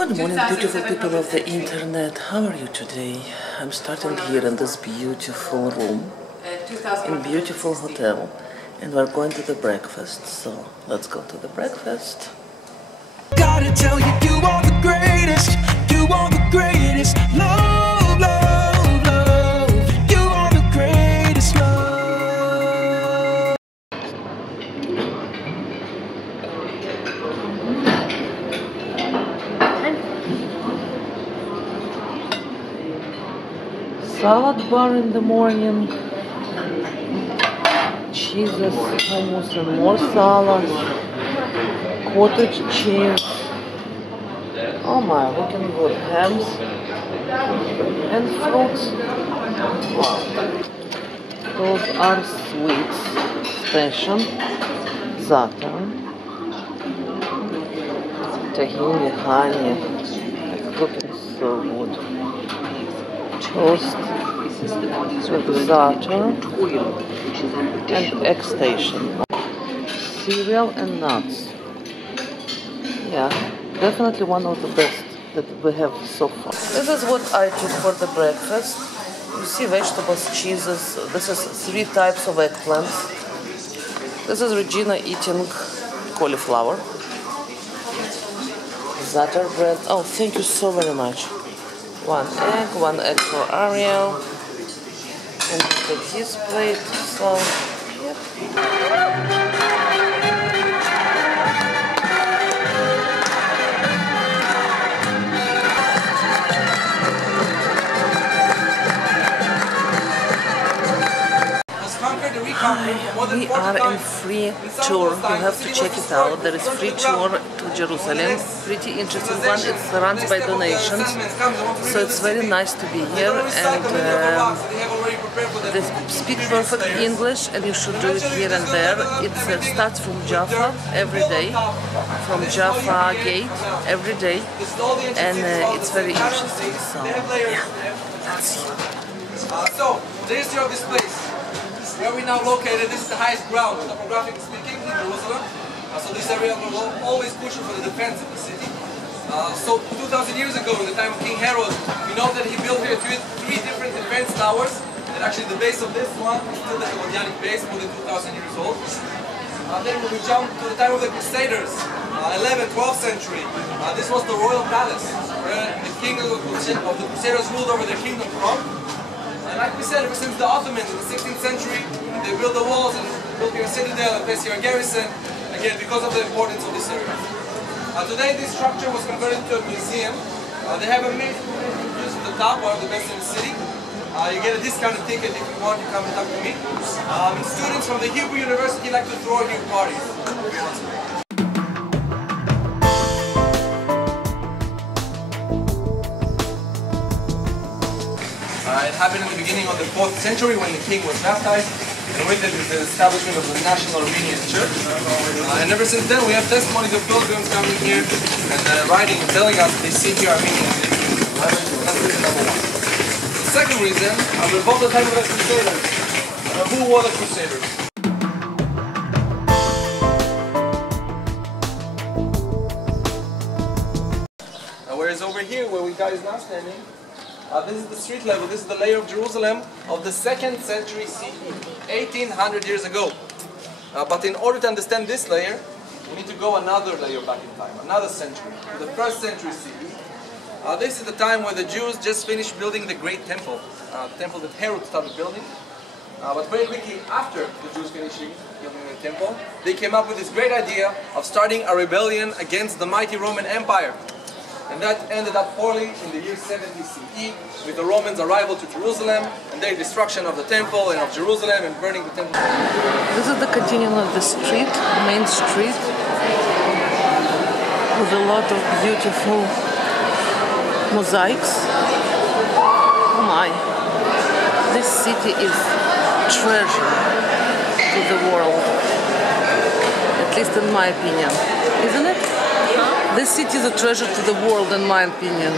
Good morning, beautiful people of the internet. How are you today? I'm starting here in this beautiful room, in beautiful hotel, and we're going to the breakfast. So let's go to the breakfast. Gotta tell you, you are the greatest. You are the greatest. Love, love, love. You are the greatest love. Salad bar in the morning. Cheeses, hummus, and more salads. Cottage cheese. Oh my, looking good. Hams and fruits. Wow. Those are sweets. Special. Za'atar. Tahini, honey. It's looking so good. Toast with za'atar and egg station. Cereal and nuts. Yeah, definitely one of the best that we have so far. This is what I took for the breakfast. You see vegetables, cheeses. This is 3 types of eggplants. This is Regina eating cauliflower. Za'atar bread. Oh, thank you so very much. 1 egg for Ariel. And take his plate. So, yep. Hi, we are in free tour. You have to check it out. There is free tour to Jerusalem. Pretty interesting one. It's run by donations, so it's very nice to be here. And they speak perfect English, and you should do it here and there. It starts from Jaffa every day, from Jaffa Gate every day, and it's very interesting. So yeah, let's see. So the history of this place. Where we now located, this is the highest ground, topographically speaking, in Jerusalem. So this area was always crucial for the defense of the city. So 2,000 years ago, in the time of King Herod, we know that he built here three different defense towers. And actually the base of this one is still the Helonianic base, more than 2,000 years old. Then when we jump to the time of the Crusaders, 11th, 12th century, this was the royal palace, where the king of the Crusaders ruled over their kingdom from. And like we said, ever since the Ottomans in the 16th century, they built the walls and built here a citadel and placed here a garrison, again, because of the importance of this area. Today, this structure was converted to a museum. They have amazing views from the top, one of the best in the city. You get a discounted ticket if you want to come and talk to me. And students from the Hebrew University like to throw here parties. It happened in the beginning of the 4th century when the king was baptized, and with it is the establishment of the National Armenian Church. And ever since then we have testimonies of pilgrims coming here and writing and telling us they see here Armenians. That's reason number 1. The second reason, we're both the time of the Crusaders. Who were the Crusaders? Whereas over here, where we guys now standing, this is the street level, this is the layer of Jerusalem of the 2nd century CE, 1800 years ago. But in order to understand this layer, we need to go another layer back in time, another century, the 1st century CE. This is the time where the Jews just finished building the Great Temple, the temple that Herod started building. But very quickly after the Jews finished building the temple, they came up with this great idea of starting a rebellion against the mighty Roman Empire. And that ended up poorly in the year 70 CE with the Romans' arrival to Jerusalem and their destruction of the temple and of Jerusalem and burning the temple. This is the continuum of the street, main street, with a lot of beautiful mosaics. Oh my, this city is treasure to the world, at least in my opinion, isn't it? This city is a treasure to the world, in my opinion.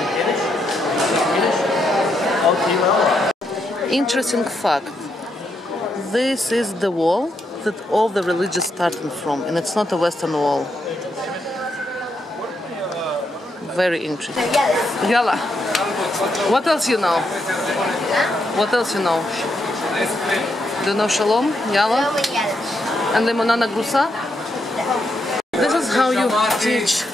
Interesting fact. This is the wall that all the religions started from, and it's not a Western wall. very interesting. Yalla. What else you know? What else you know? Do you know Shalom? Yalla? And Limonana Gusa? This is how you teach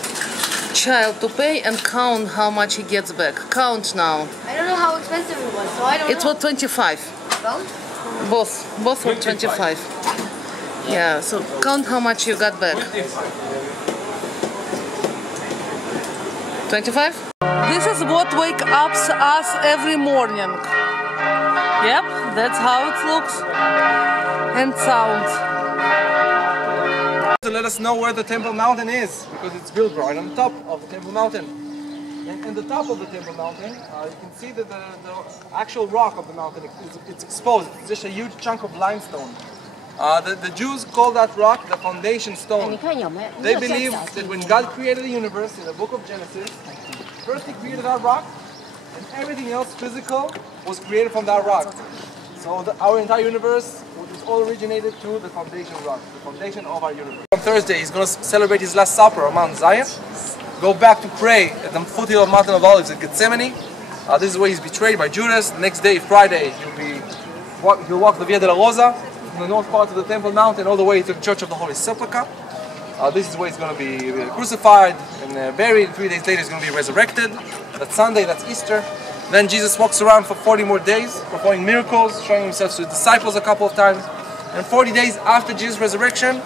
child to pay and count how much he gets back. Count now. I don't know how expensive it was, so I don't know. It was 25. Both were 25. Yeah, so count how much you got back. 25? This is what wakes up us every morning. Yep, that's how it looks and sounds. To let us know where the Temple Mountain is, because it's built right on top of the Temple Mountain. And the top of the Temple Mountain, you can see that the actual rock of the mountain it's exposed. It's just a huge chunk of limestone. The Jews call that rock the foundation stone. They believe that when God created the universe in the book of Genesis, first he created that rock, and everything else physical was created from that rock. So our entire universe is all originated to the foundation rock, the foundation of our universe. On Thursday, he's going to celebrate his last supper on Mount Zion, go back to pray at the foothill of Mountain of Olives at Gethsemane. This is where he's betrayed by Judas. Next day, Friday, he'll walk the Via della Rosa, from the north part of the Temple Mountain, all the way to the Church of the Holy Sepulchre. This is where he's going to be crucified and buried. 3 days later, he's going to be resurrected. That's Sunday, that's Easter. Then Jesus walks around for 40 more days, performing miracles, showing himself to his disciples a couple of times. And 40 days after Jesus' resurrection,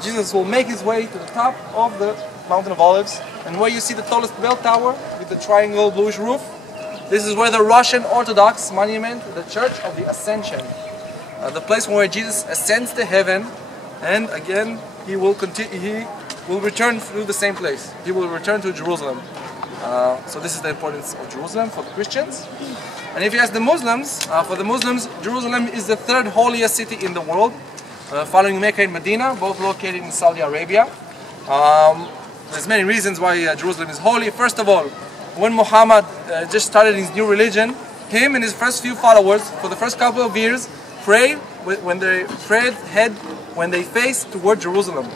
Jesus will make his way to the top of the Mountain of Olives. And where you see the tallest bell tower with the triangle bluish roof, this is where the Russian Orthodox monument, the Church of the Ascension, the place where Jesus ascends to heaven, and again he will return through the same place. He will return to Jerusalem. So this is the importance of Jerusalem for the Christians. And if you ask the Muslims, for the Muslims, Jerusalem is the third holiest city in the world, following Mecca and Medina, both located in Saudi Arabia. There's many reasons why Jerusalem is holy. First of all, when Mohammed just started his new religion, him and his first few followers, for the first couple of years, prayed when they faced toward Jerusalem.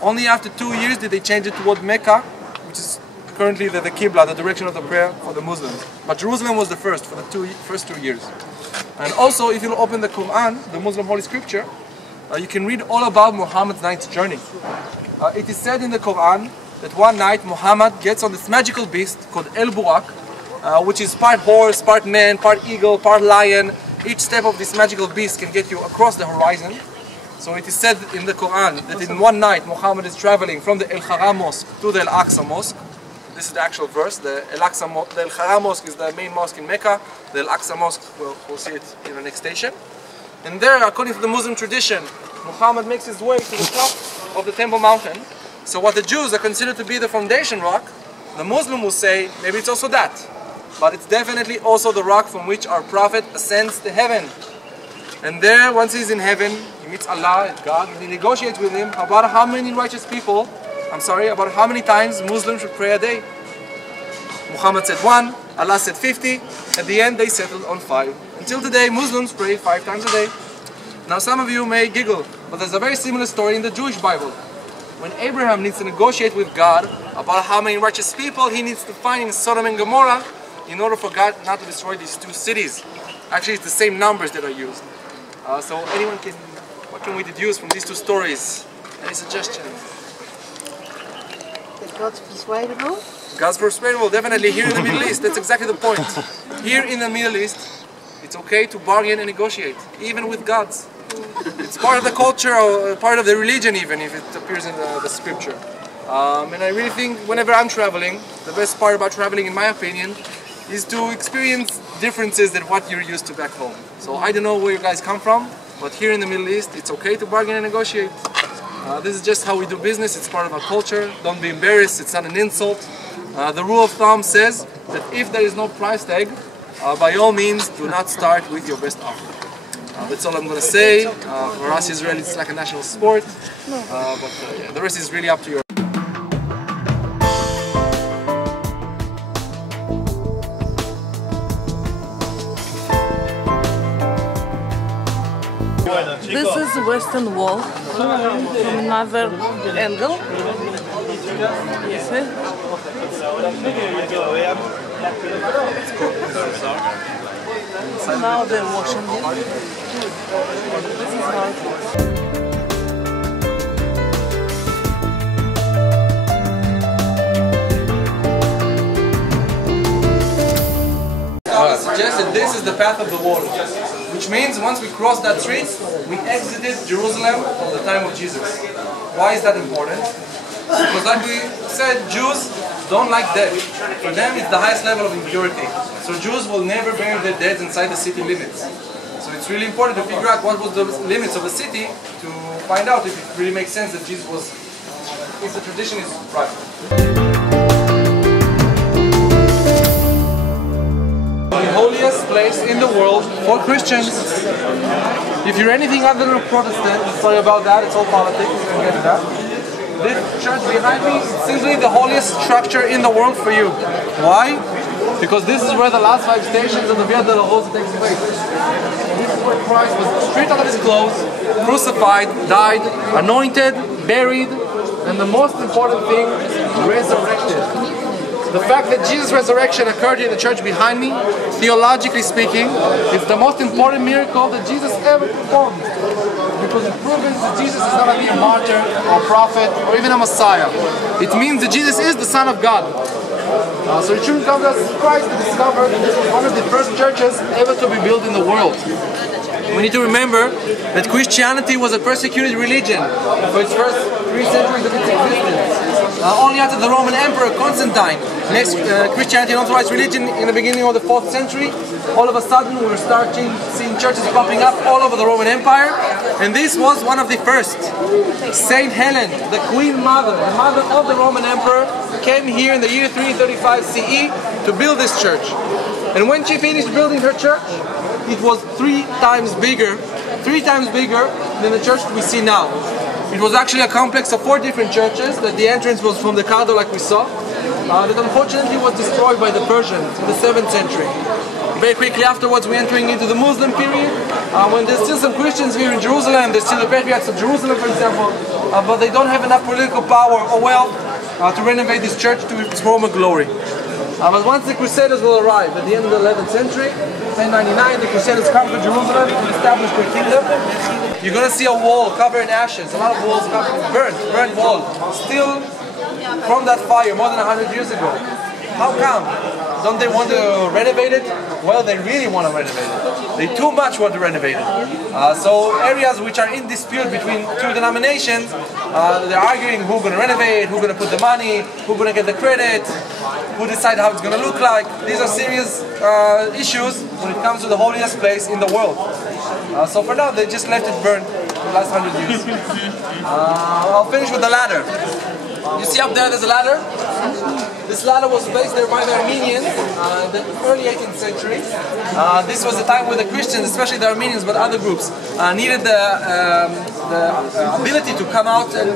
Only after 2 years did they change it toward Mecca, which is currently the Qibla, the direction of the prayer for the Muslims. But Jerusalem was the first for the first 2 years. And also, if you open the Quran, the Muslim Holy Scripture, you can read all about Muhammad's night's journey. It is said in the Quran that one night Muhammad gets on this magical beast called El-Burak, which is part horse, part man, part eagle, part lion. Each step of this magical beast can get you across the horizon. So it is said in the Quran that in one night Muhammad is traveling from the El-Haram Mosque to the Al-Aqsa Mosque. This is the actual verse. The El-Haram Mosque is the main mosque in Mecca. The Al-Aqsa Mosque, we'll see it in the next station. And there, according to the Muslim tradition, Muhammad makes his way to the top of the Temple Mountain. So what the Jews are considered to be the foundation rock, the Muslim will say, maybe it's also that. But it's definitely also the rock from which our Prophet ascends to heaven. And there, once he's in heaven, he meets Allah, God, and he negotiates with him about how many righteous people, about how many times Muslims should pray a day. Muhammad said 1, Allah said 50, at the end they settled on 5. Until today, Muslims pray 5 times a day. Now some of you may giggle, but there's a very similar story in the Jewish Bible. When Abraham needs to negotiate with God about how many righteous people he needs to find in Sodom and Gomorrah in order for God not to destroy these 2 cities. Actually, it's the same numbers that are used. So what can we deduce from these 2 stories? Any suggestions? That God's persuadable? God's persuadable, definitely. Here in the Middle East, that's exactly the point. Here in the Middle East, it's okay to bargain and negotiate, even with gods. It's part of the culture, or part of the religion even, if it appears in the scripture. And I really think whenever I'm traveling, the best part about traveling, in my opinion, is to experience differences than what you're used to back home. So I don't know where you guys come from, but here in the Middle East, it's okay to bargain and negotiate. This is just how we do business. It's part of our culture. Don't be embarrassed. It's not an insult. The rule of thumb says that if there is no price tag, by all means, do not start with your best offer. That's all I'm going to say. For us Israelis, it's like a national sport. But yeah, the rest is really up to you. This is the Western Wall from another angle. See? So now they're washing it. This is how it looks. Suggested this is the path of the wall, which means once we cross that street, we exited Jerusalem from the time of Jesus. Why is that important? Because like we said, Jews don't like death. For them it's the highest level of impurity. So Jews will never bury their dead inside the city limits. So it's really important to figure out what was the limits of a city to find out if it really makes sense that Jesus was, if the tradition is right. The holiest place in the world for Christians. If you're anything other than a Protestant, sorry about that, it's all politics, we'll get to that. This church behind me is simply the holiest structure in the world for you. Why? Because this is where the last 5 stations of the Via Dolorosa takes place. This is where Christ was stripped out of his clothes, crucified, died, anointed, buried, and the most important thing, resurrected. The fact that Jesus' resurrection occurred in the church behind me, theologically speaking, is the most important miracle that Jesus ever performed. Because it proves that Jesus is not only a martyr, or a prophet, or even a Messiah. It means that Jesus is the Son of God. So it shouldn't come to us as Christ to discover that this was one of the first churches ever to be built in the world. We need to remember that Christianity was a persecuted religion for its first 3 centuries of its existence. Only after the Roman Emperor Constantine makes Christianity an authorized religion in the beginning of the 4th century, all of a sudden we're starting seeing churches popping up all over the Roman Empire, and this was one of the first. Saint Helen, the Queen Mother, the mother of the Roman Emperor, came here in the year 335 CE to build this church. And when she finished building her church, it was 3 times bigger than the church we see now. It was actually a complex of 4 different churches, that the entrance was from the Cardo like we saw, that unfortunately was destroyed by the Persians in the 7th century. Very quickly afterwards we're entering into the Muslim period, when there's still some Christians here in Jerusalem, there's still the patriarchs of Jerusalem for example, but they don't have enough political power or wealth to renovate this church to its former glory. But once the Crusaders will arrive at the end of the 11th century, 1099, the Crusaders come to Jerusalem to establish their kingdom. You're going to see a wall covered in ashes, a lot of walls covered in burnt wall, still from that fire more than 100 years ago. How come? Don't they want to renovate it? Well, they really want to renovate it. They too much want to renovate it. So areas which are in dispute between 2 denominations, they're arguing who's going to renovate, who's going to put the money, who's going to get the credit, who decide how it's going to look like. These are serious issues when it comes to the holiest place in the world. So for now, they just left it burnt for the last 100 years. I'll finish with the ladder. You see up there, there's a ladder. This ladder was placed there by the Armenians in the early 18th century. This was a time where the Christians, especially the Armenians, but other groups, needed the ability to come out and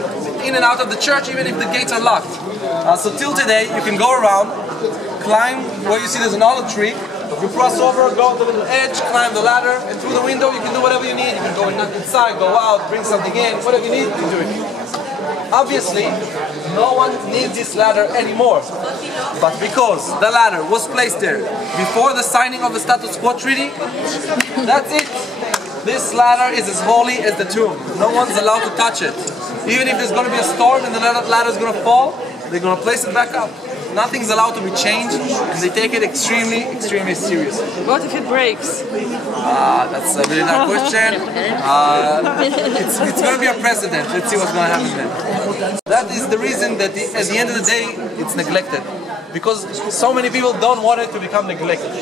in and out of the church even if the gates are locked. So till today, you can go around, climb where you see there's an olive tree, you cross over, go to the little edge, climb the ladder, and through the window you can do whatever you need. You can go inside, go out, bring something in, whatever you need, you can do it. Obviously, no one needs this ladder anymore. But because the ladder was placed there before the signing of the Status Quo Treaty, that's it. This ladder is as holy as the tomb. No one's allowed to touch it. Even if there's going to be a storm and the ladder is going to fall, they're going to place it back up. Nothing's allowed to be changed, and they take it extremely, extremely seriously. What if it breaks? That's a really hard question. It's going to be a precedent. Let's see what's going to happen then. That is the reason that at the end of the day, it's neglected. Because so many people don't want it to become neglected.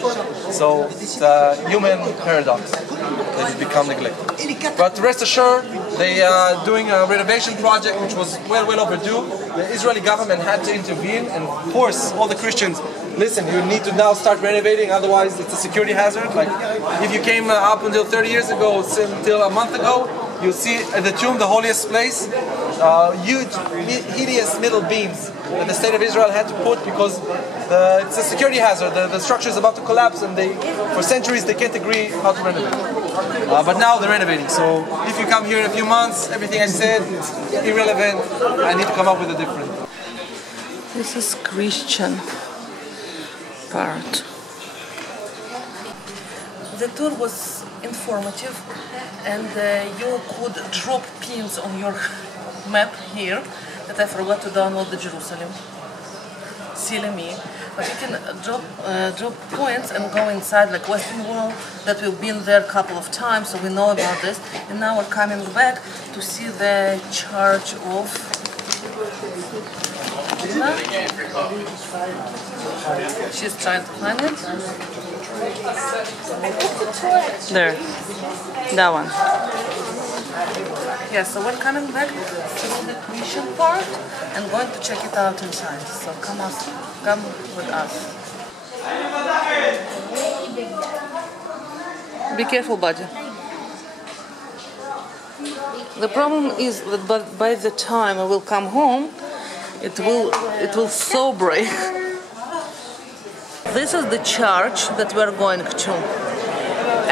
So it's a human paradox that it become neglected. But rest assured, they are doing a renovation project which was well overdue. The Israeli government had to intervene and force all the Christians, listen, you need to now start renovating, otherwise it's a security hazard. Like if you came up until 30 years ago, until a month ago, you'll see at the tomb, the holiest place, huge, hideous middle beams that the state of Israel had to put because it's a security hazard. The structure is about to collapse, and for centuries they can't agree how to renovate. But now they're renovating. So if you come here in a few months, everything I said is irrelevant. I need to come up with a different. This is Christian part. The tour was informative, and you could drop pins on your map here that I forgot to download the Jerusalem. Silly me. But you can drop points and go inside like Western Wall, that we've been there a couple of times, so we know about this. And now we're coming back to see the church of... She's trying to find it. There. That one. Yeah, so we're coming back to the Christian part and going to check it out inside. So come with us. Be careful, buddy. The problem is that by the time I will come home, it will so break. This is the church that we're going to.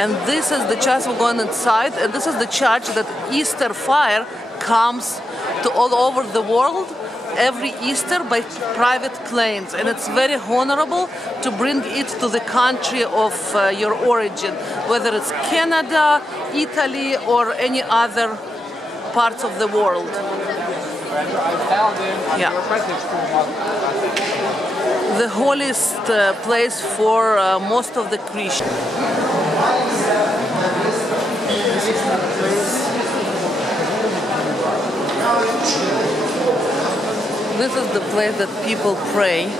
And this is the church we're going inside, and this is the church that Easter fire comes to all over the world every Easter by private planes, and it's very honorable to bring it to the country of your origin, whether it's Canada, Italy, or any other parts of the world. Yeah. The holiest place for most of the Christians. This is the place that people pray.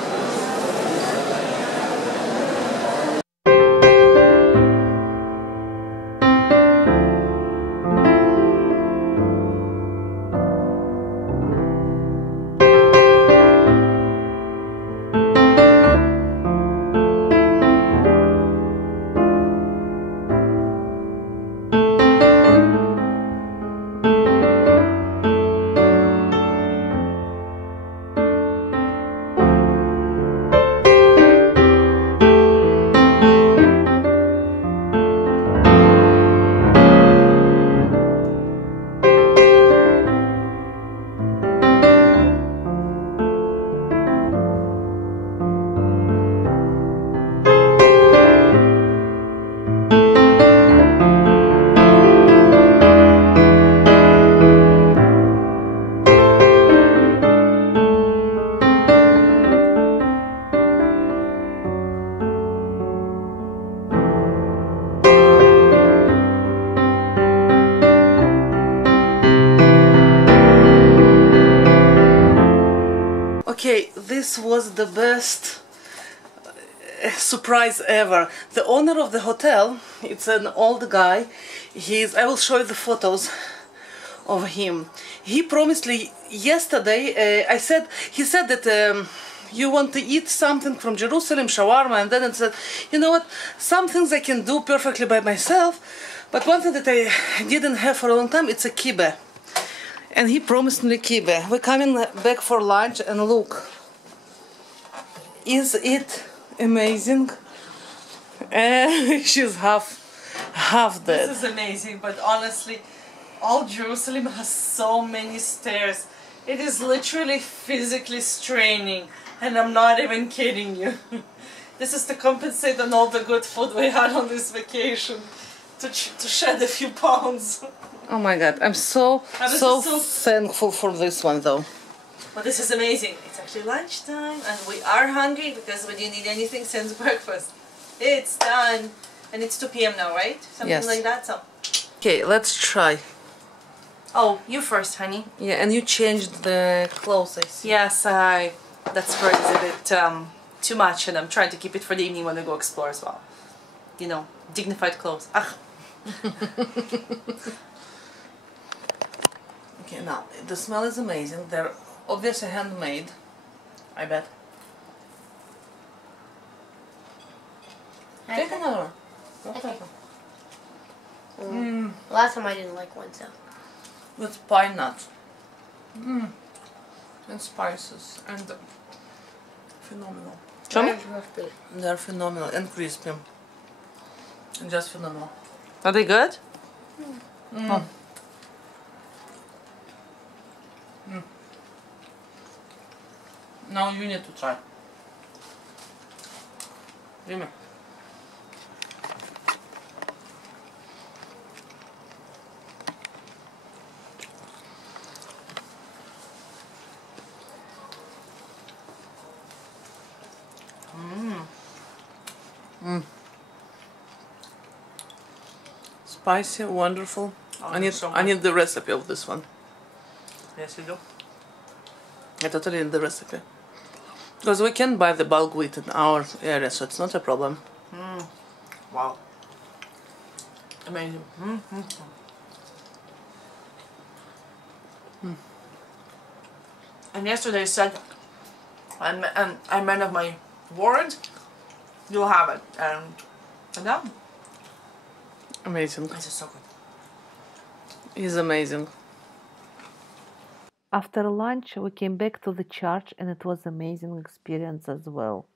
Okay, this was the best surprise ever. The owner of the hotel, it's an old guy. I will show you the photos of him. He promised me yesterday, he said that you want to eat something from Jerusalem, shawarma, and then it said, you know what, some things I can do perfectly by myself, but one thing that I didn't have for a long time, it's a kibbeh. And he promised me kibbeh. We're coming back for lunch, and look. Is it amazing? She's half dead. This is amazing, but honestly, all Jerusalem has so many stairs. It is literally physically straining, and I'm not even kidding you. This is to compensate on all the good food we had on this vacation, to shed a few pounds. Oh my God, I'm so thankful for this one though. But this is amazing. It's actually lunchtime and we are hungry because we didn't eat anything since breakfast. It's done. And it's 2 p.m. now, right? Something like that. So. Okay, let's try. Oh, you first, honey. Yeah, and you changed the clothes, I see. Yes, that spread is a bit too much, and I'm trying to keep it for the evening when we go explore as well. You know, dignified clothes. Ah. Okay, now, the smell is amazing. They're obviously handmade, I bet. Take another one. Okay. Last time I didn't like one, so. With pine nuts. And spices. And phenomenal. Show me. They're phenomenal and crispy. And just phenomenal. Are they good? Oh. Now you need to try. Give me. Spicy, wonderful. Oh, I need the recipe of this one. Yes, you do. I totally need the recipe. Because we can buy the bulk wheat in our area, so it's not a problem. Wow. Amazing. And yesterday said, and I man of my word, you'll have it. And now, Amazing. this is so good. He's amazing. After lunch, we came back to the church, and it was an amazing experience as well.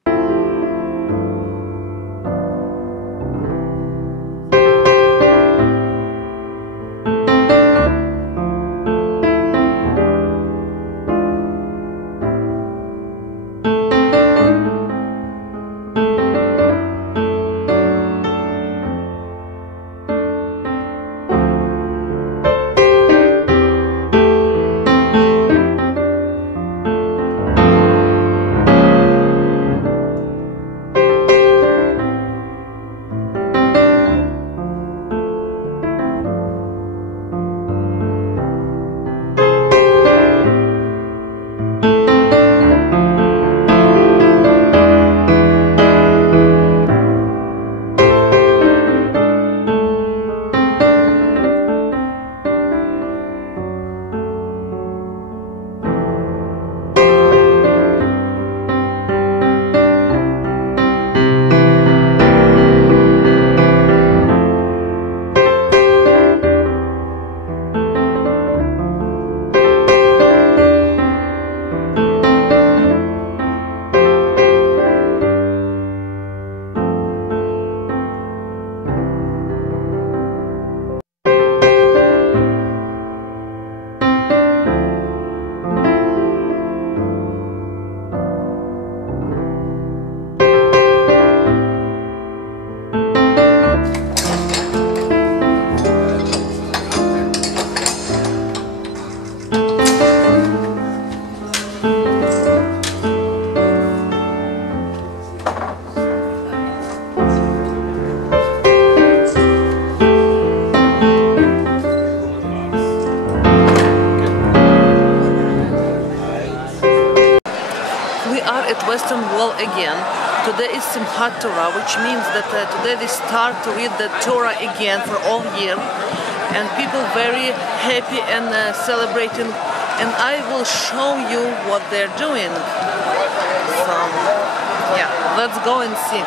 Western Wall again. Today is Simchat Torah, which means that today they start to read the Torah again for all year, and people very happy and celebrating. And I will show you what they're doing. So, yeah, let's go and see.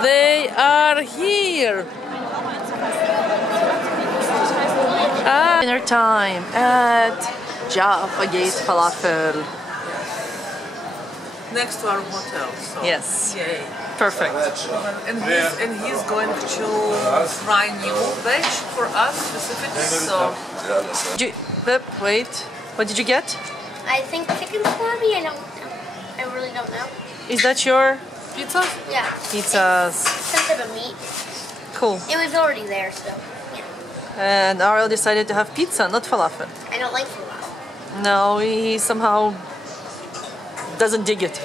They are here. Dinner time at Jaffa Gate Falafel. Next to our hotel. So. Yes. Yay. Perfect. And he's going to try new veg for us specifically. So Wait, what did you get? I think chicken salami. I don't know. I really don't know. Is that your pizza? Yeah. pizzas? Some type of meat. Cool. It was already there, so yeah. And Ariel decided to have pizza, not falafel. I don't like falafel. No, he somehow doesn't dig it.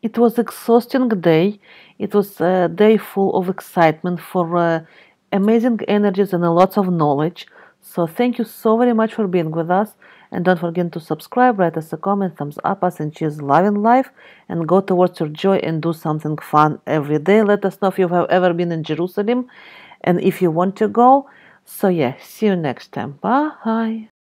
It was an exhausting day. It was a day full of excitement for amazing energies and a lot of knowledge. So thank you so very much for being with us. And don't forget to subscribe, write us a comment, thumbs up us, and choose love in life. And go towards your joy and do something fun every day. Let us know if you have ever been in Jerusalem and if you want to go. So yeah, see you next time. Bye.